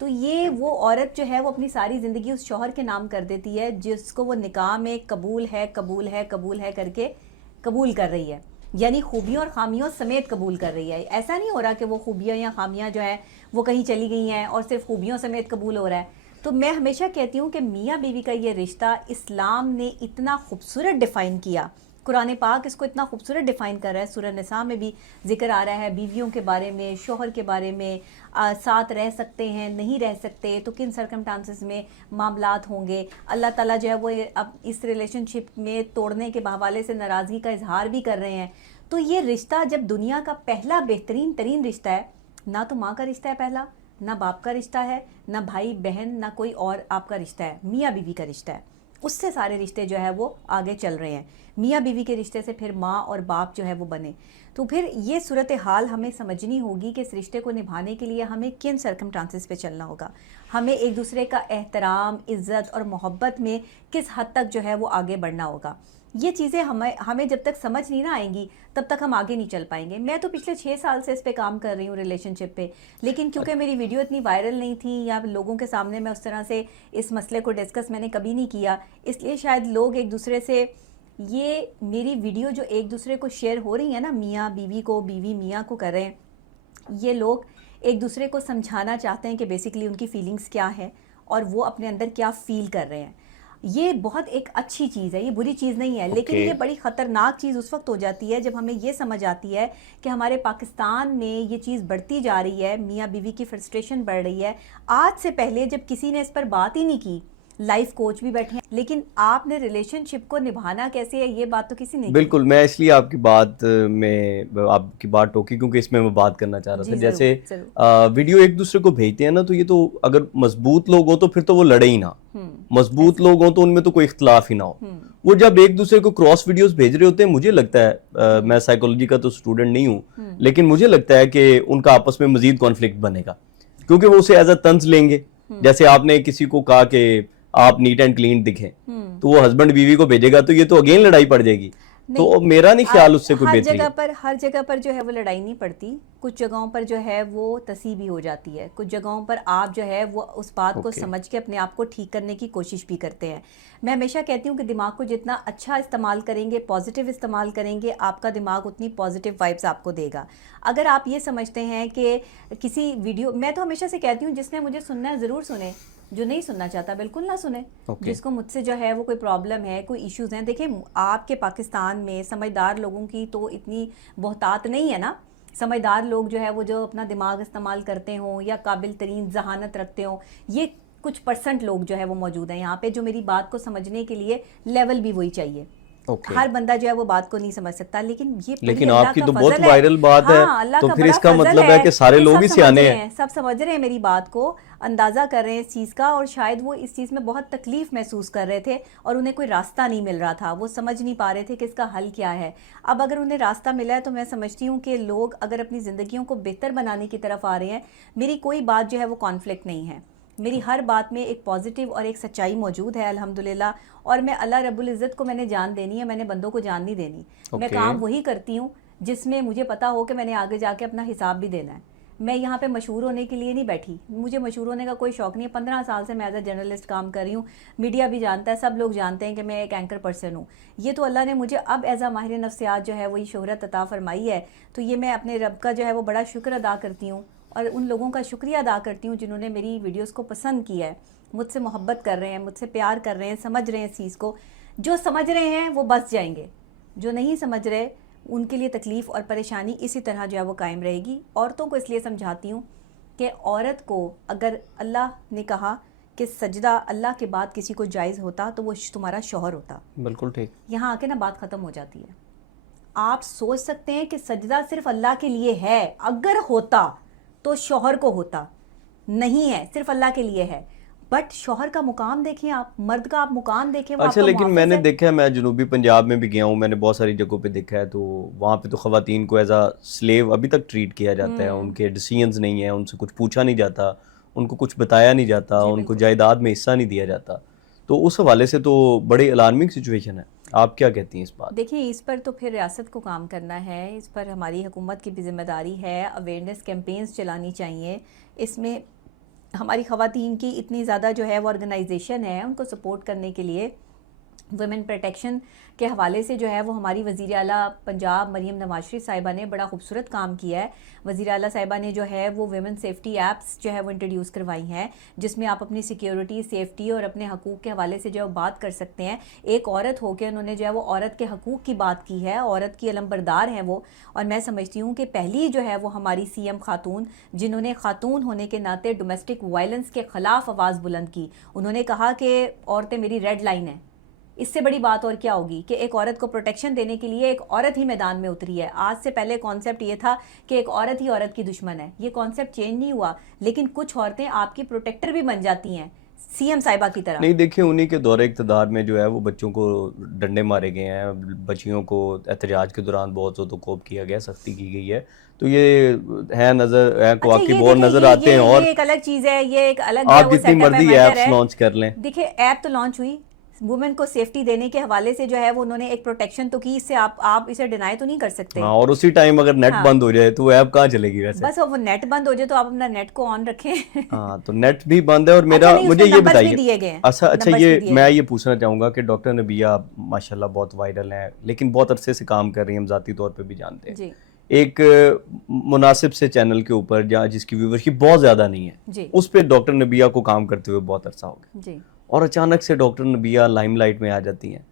تو یہ وہ عورت جو ہے وہ اپنی ساری زندگی اس شوہر کے نام کر دیتی ہے جس کو وہ نکاح میں قبول ہے قبول ہے قبول ہے کر کے قبول کر رہی ہے، یعنی خوبیوں اور خامیوں سمیت قبول کر رہی ہے. ایسا نہیں ہو رہا کہ وہ خوبیاں یا خامیاں جو ہیں وہ کہیں چلی گئی ہیں اور صرف خوبیوں سمیت قبول ہو رہا ہے. تو میں ہمیشہ کہتی ہوں کہ میاں بیوی کا یہ رشتہ اسلام نے اتنا خوبصورت ڈیفائن کیا، قرآن پاک اس کو اتنا خوبصورت ڈیفائن کر رہا ہے. سورہ نساء میں بھی ذکر آ رہا ہے بیویوں کے بارے میں، شوہر کے بارے میں، ساتھ رہ سکتے ہیں نہیں رہ سکتے تو کن سرکمٹانسز میں معاملات ہوں گے. اللہ تعالیٰ جو ہے وہ اب اس ریلیشن شپ میں توڑنے کے حوالے سے ناراضگی کا اظہار بھی کر رہے ہیں. تو یہ رشتہ جب دنیا کا پہلا بہترین ترین رشتہ ہے، نہ تو ماں کا رشتہ ہے پہلا، نہ باپ کا رشتہ ہے، نہ بھائی بہن، نہ کوئی اور آپ کا رشتہ ہے، میاں بیوی کا رشتہ ہے. اس سے سارے رشتے جو ہے وہ آگے چل رہے ہیں. میاں بیوی کے رشتے سے پھر ماں اور باپ جو ہے وہ بنے. تو پھر یہ صورتحال ہمیں سمجھنی ہوگی کہ اس رشتے کو نبھانے کے لیے ہمیں کن سرکمٹانسز پہ چلنا ہوگا. ہمیں ایک دوسرے کا احترام، عزت اور محبت میں کس حد تک جو ہے وہ آگے بڑھنا ہوگا. یہ چیزیں ہمیں جب تک سمجھ نہیں نہ آئیں گی تب تک ہم آگے نہیں چل پائیں گے. میں تو پچھلے 6 سال سے اس پہ کام کر رہی ہوں ریلیشن شپ پہ، لیکن کیونکہ میری ویڈیو اتنی وائرل نہیں تھی یا لوگوں کے سامنے میں اس طرح سے اس مسئلے کو ڈسکس میں نے کبھی نہیں کیا، اس لیے شاید لوگ ایک دوسرے سے یہ میری ویڈیو جو ایک دوسرے کو شیئر ہو رہی ہے نا، میاں بیوی کو، بیوی میاں کو کر رہے ہیں، یہ لوگ ایک دوسرے کو سمجھانا چاہتے ہیں کہ بیسیکلی ان کی فیلنگز کیا ہے اور وہ اپنے اندر کیا فیل کر رہے ہیں. یہ بہت ایک اچھی چیز ہے، یہ بری چیز نہیں ہے. لیکن یہ بڑی خطرناک چیز اس وقت ہو جاتی ہے جب ہمیں یہ سمجھ آتی ہے کہ ہمارے پاکستان میں یہ چیز بڑھتی جا رہی ہے، میاں بیوی کی فرسٹریشن بڑھ رہی ہے. آج سے پہلے جب کسی نے اس پر بات ہی نہیں کی، لائف کوچ بھی بیٹھے ہیں، لیکن آپ نے ریلیشن شپ کو نبھانا کیسے ہے یہ بات تو کسی نے کی. بالکل، میں اس لیے آپ کی بات میں آپ کی بات ٹوکی کیونکہ اس میں بات کرنا چاہ رہا تھا. جی ضرور جیسے ضرور. ویڈیو ایک دوسرے کو بھیجتے ہیں نا، تو یہ تو اگر مضبوط لوگ ہوں تو پھر تو وہ لڑے ہی نہ. مضبوط لوگ ہوں تو ان میں تو کوئی اختلاف ہی نہ ہو. وہ جب ایک دوسرے کو کراس ویڈیوز بھیج رہے ہوتے ہیں، مجھے لگتا ہے، میں سائیکولوجی کا تو اسٹوڈنٹ نہیں ہوں، لیکن مجھے لگتا ہے کہ ان کا آپس میں مزید کانفلکٹ بنے گا، کیونکہ وہ اسے ایز اے طنز لیں گے. جیسے آپ نے کسی کو کہا کہ آپ نیٹ اینڈ کلین دکھیں، تو وہ ہسبینڈ بیوی کو بھیجے گا تو یہ تو اگین لڑائی پڑ جائے گی. تو میرا نہیں خیال اس سے کوئی بہتری ہے. ہر جگہ پر جو ہے وہ لڑائی نہیں پڑتی. کچھ جگہوں پر جو ہے وہ تسیح بھی ہو جاتی ہے. کچھ جگہوں پر آپ جو ہے وہ اس بات کو سمجھ کے اپنے آپ کو ٹھیک کرنے کی کوشش بھی کرتے ہیں. میں ہمیشہ کہتی ہوں کہ دماغ کو جتنا اچھا استعمال کریں گے، پازیٹیو استعمال کریں گے، آپ کا دماغ اتنی پازیٹیو وائبس آپ کو دے گا. اگر آپ یہ سمجھتے ہیں کہ کسی ویڈیو، میں تو ہمیشہ سے کہتی ہوں جس نے مجھے سننا ہے ضرور سنے، جو نہیں سننا چاہتا بالکل نہ سنے. جس کو مجھ سے جو ہے وہ کوئی پرابلم ہے، کوئی ایشوز ہیں، دیکھیں آپ کے پاکستان میں سمجھدار لوگوں کی تو اتنی بہتات نہیں ہے نا. سمجھدار لوگ جو ہے وہ جو اپنا دماغ استعمال کرتے ہوں یا قابل ترین ذہانت رکھتے ہوں، یہ کچھ پرسنٹ لوگ جو ہے وہ موجود ہیں یہاں پہ جو میری بات کو سمجھنے کے لیے لیول بھی وہی چاہیے. ہر بندہ جو ہے وہ بات کو نہیں سمجھ سکتا، لیکن یہ لیکن آپ کی تو بہت وائرل بات ہے، تو پھر اس کا مطلب ہے کہ سارے لوگ ہی سیانے ہیں. سب سمجھ رہے ہیں میری بات کو، اندازہ کر رہے ہیں اس چیز کا، اور شاید وہ اس چیز میں بہت تکلیف محسوس کر رہے تھے اور انہیں کوئی راستہ نہیں مل رہا تھا، وہ سمجھ نہیں پا رہے تھے کہ اس کا حل کیا ہے. اب اگر انہیں راستہ ملا ہے تو میں سمجھتی ہوں کہ لوگ اگر اپنی زندگیوں کو بہتر بنانے کی طرف آ رہے ہیں، میری کوئی بات جو ہے وہ کانفلکٹ نہیں ہے. میری ہر بات میں ایک پازیٹیو اور ایک سچائی موجود ہے الحمدللہ. اور میں اللہ رب العزت کو میں نے جان دینی ہے، میں نے بندوں کو جان نہیں دینی. میں کام وہی کرتی ہوں جس میں مجھے پتا ہو کہ میں نے آگے جا کے اپنا حساب بھی دینا ہے. میں یہاں پہ مشہور ہونے کے لیے نہیں بیٹھی، مجھے مشہور ہونے کا کوئی شوق نہیں ہے. 15 سال سے میں ایز اے جرنلسٹ کام کر رہی ہوں، میڈیا بھی جانتا ہے، سب لوگ جانتے ہیں کہ میں ایک اینکر پرسن ہوں. یہ تو اللہ نے مجھے اب ایز اے ماہر نفسیات جو ہے وہی شہرت عطا فرمائی ہے. تو یہ میں اپنے رب کا جو ہے وہ بڑا شکر ادا کرتی ہوں، اور ان لوگوں کا شکریہ ادا کرتی ہوں جنہوں نے میری ویڈیوز کو پسند کیا ہے، مجھ سے محبت کر رہے ہیں، مجھ سے پیار کر رہے ہیں، سمجھ رہے ہیں اس چیز کو. جو سمجھ رہے ہیں وہ بس جائیں گے، جو نہیں سمجھ رہے ان کے لیے تکلیف اور پریشانی اسی طرح جو ہے وہ قائم رہے گی. عورتوں کو اس لیے سمجھاتی ہوں کہ عورت کو اگر اللہ نے کہا کہ سجدہ اللہ کے بعد کسی کو جائز ہوتا تو وہ تمہارا شوہر ہوتا. بالکل ٹھیک. یہاں آ کے نا بات ختم ہو جاتی ہے. آپ سوچ سکتے ہیں کہ سجدہ صرف اللہ کے لیے ہے، اگر ہوتا تو شوہر کو ہوتا، نہیں ہے، صرف اللہ کے لیے ہے. بٹ شوہر کا مقام دیکھیں، آپ مرد کا آپ مقام دیکھیں، وہ آپ اچھا، کا لیکن میں محافظ نے ہے. دیکھا ہے، میں جنوبی پنجاب میں بھی گیا ہوں، میں نے بہت ساری جگہوں پہ دیکھا ہے، تو وہاں پہ تو خواتین کو ایز اے سلیو ابھی تک ٹریٹ کیا جاتا ہے. ان کے ڈیسیژنز نہیں ہیں، ان سے کچھ پوچھا نہیں جاتا، ان کو کچھ بتایا نہیں جاتا، ان کو جائیداد میں حصہ نہیں دیا جاتا. تو اس حوالے سے تو بڑی الارمنگ سچویشن ہے. آپ کیا کہتی ہیں اس بات؟ دیکھیں اس پر تو پھر ریاست کو کام کرنا ہے، اس پر ہماری حکومت کی بھی ذمہ داری ہے. اویئرنیس کیمپینز چلانی چاہیے. اس میں ہماری خواتین کی اتنی زیادہ جو ہے وہ آرگنائزیشن ہے ان کو سپورٹ کرنے کے لیے. ویمن پروٹیکشن کے حوالے سے جو ہے وہ ہماری وزیر اعلیٰ پنجاب مریم نواز شریف صاحبہ نے بڑا خوبصورت کام کیا ہے. وزیر اعلیٰ صاحبہ نے جو ہے وہ ویمن سیفٹی ایپس جو ہے وہ انٹروڈیوس کروائی ہیں, جس میں آپ اپنی سیکیورٹی, سیفٹی اور اپنے حقوق کے حوالے سے جو ہے بات کر سکتے ہیں. ایک عورت ہو کے انہوں نے جو ہے وہ عورت کے حقوق کی بات کی ہے, عورت کی علم بردار ہیں وہ, اور میں سمجھتی ہوں کہ پہلی جو ہے وہ ہماری سی ایم خاتون جنہوں نے خاتون ہونے کے ناطے ڈومیسٹک وائلنس کے خلاف آواز بلند کی. انہوں نے کہا کہ عورتیں میری ریڈ لائن ہیں. اس سے بڑی بات اور کیا ہوگی کہ ایک عورت کو پروٹیکشن دینے کے لیے ایک عورت ہی میدان میں اتری ہے. آج سے پہلے کانسیپٹ یہ تھا کہ ایک عورت ہی عورت کی دشمن ہے. یہ کانسیپٹ چینج نہیں ہوا, لیکن کچھ عورتیں آپ کی پروٹیکٹر بھی بن جاتی ہیں سی ایم صاحبہ کی طرح. نہیں دیکھیں, انہی کے دور اقتدار میں جو ہے وہ بچوں کو ڈنڈے مارے گئے ہیں, بچیوں کو احتجاج کے دوران بہت زیادہ کوپ کیا گیا, سختی کی گئی ہے. تو یہ ہے نظر ہے کواقب اور نظر آتے ہیں. اور یہ ایک الگ چیز ہے, یہ ایک الگ آپ جتنی مرضی ایپس لانچ کر لیں. دیکھیں ایپ تو لانچ ہوئی, وومن کو سیفٹی دینے کے حوالے سے جو ہے وہ انہوں نے ایک پروٹیکشن تو کی, اس سے آپ اسے ڈینائی تو نہیں کر سکتے. اور اسی ٹائم اگر نیٹ بند ہو جائے تو وہ ایپ کہاں چلے گی ویسے؟ بس وہ نیٹ بند ہو جائے تو آپ اپنا نیٹ کو آن رکھیں. ہاں تو نیٹ بھی بند ہے. اور میرا مجھے یہ بتائیے, اچھا یہ میں یہ پوچھنا چاہوں گا کہ ڈاکٹر نبیہ ماشاءاللہ بہت وائرل ہیں, لیکن بہت عرصے سے کام کر رہی ہیں, ہم ذاتی طور پہ بھی جانتے ہیں. ایک مناسب سے چینل کے اوپر جس کی ویورشپ بہت زیادہ نہیں ہے, اس پہ ڈاکٹر نبیہ کو کام کرتے ہوئے بہت عرصہ ہو گیا, اور اچانک سے ڈاکٹر نبیہ لائم لائٹ میں آ جاتی ہیں.